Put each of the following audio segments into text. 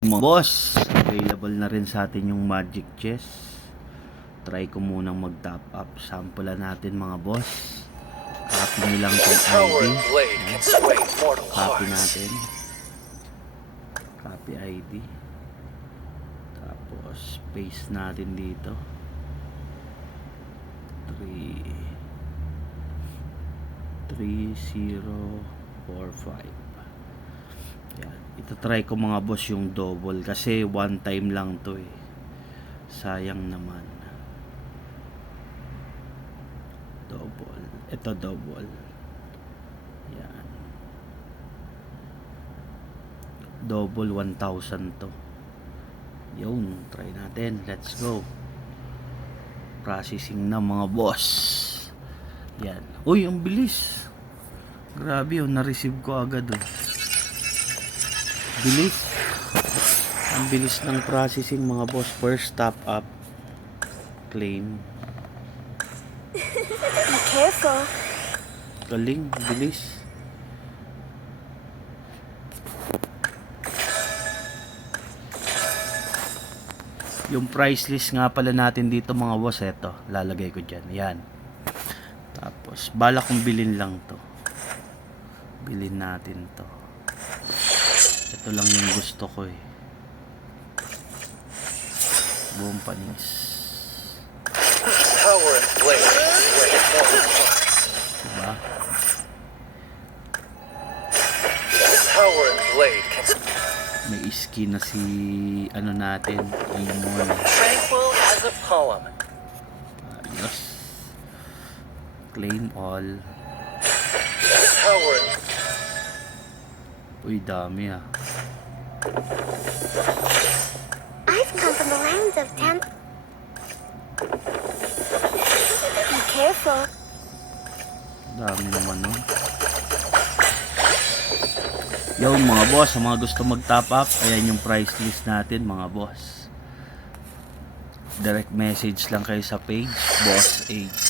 Mga boss, available na rin sa atin yung magic chess. Try ko munang mag-top up. Sample natin mga boss. Copy nyo lang tong Power ID. Copy natin. Copy ID. Tapos, paste natin dito. 3 3045 yan. Ito try ko mga boss yung double kasi one time lang to eh. Sayang naman. Double. Ito double. Yan. Double 1,000 to. Yun, try natin. Let's go. Processing na mga boss. Yan. Uy, ang bilis. Grabe yun, na-receive ko agad oh. Bilis. Ang bilis ng processing mga boss. First top up. Claim. Be careful. Galing, bilis. Yung price list nga pala natin dito mga boss, eto. Lalagay ko dyan. Yan. Tapos, bala kong bilhin lang to. Bilhin natin to. Ito lang yung gusto ko eh. Buong panis. Power and. Diba? Power and blade May skin na si ano natin, Imon. tranquil as a poem. Ayos. Claim all. Uy, dami ah. I've come from the lands of Tam. Be careful. Dami naman no. Yo mga boss, sa mga gusto mag-top up, ayan yung price list natin mga boss. Direct message lang kayo sa page, Boss Ace.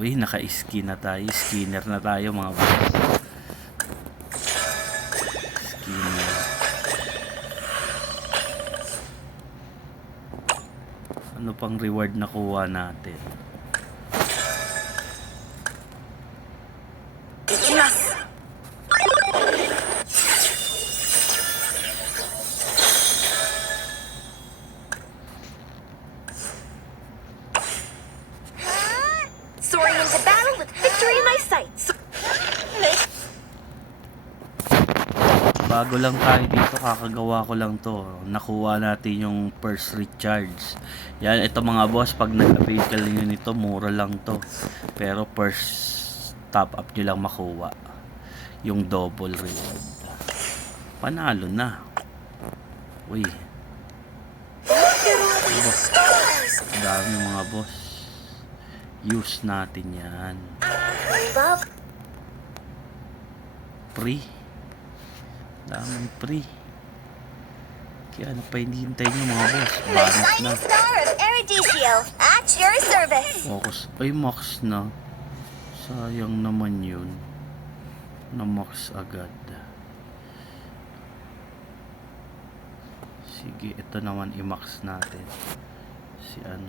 Uy, naka-skin na tayo. Skinner na tayo mga boss. Skinner. Ano pang reward na kuha natin? Bago lang tayo dito, kakagawa ko lang to. Nakuha natin yung first recharge. Yan, ito mga boss, pag nag-avail ka nyo nito, mura lang to. Pero first top up nyo lang makuha. Yung double reward. Panalo na. Uy. Boss. Dami mga boss. Use natin yan. Free. Daming free. Kaya ano pa hinihintay nyo mga boss? Banat na. At your service. Focus. Ay, max na. Sayang naman yun. Na max agad. Sige, ito naman i-max natin. Si ano.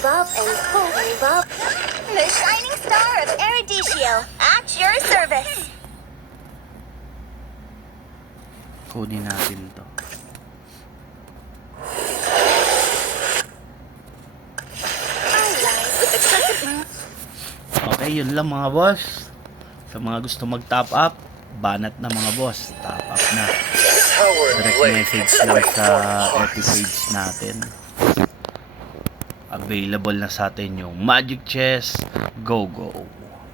Love and hope. Love. The shining star of Erudicio. At your service. Kunin natin to. Okay, yun lang mga boss. Sa mga gusto mag-top up, banat na mga boss. Top up na. Direct message lang sa hearts. page natin. Available na sa atin yung Magic Chess Go Go.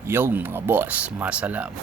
Yung mga boss, masalam.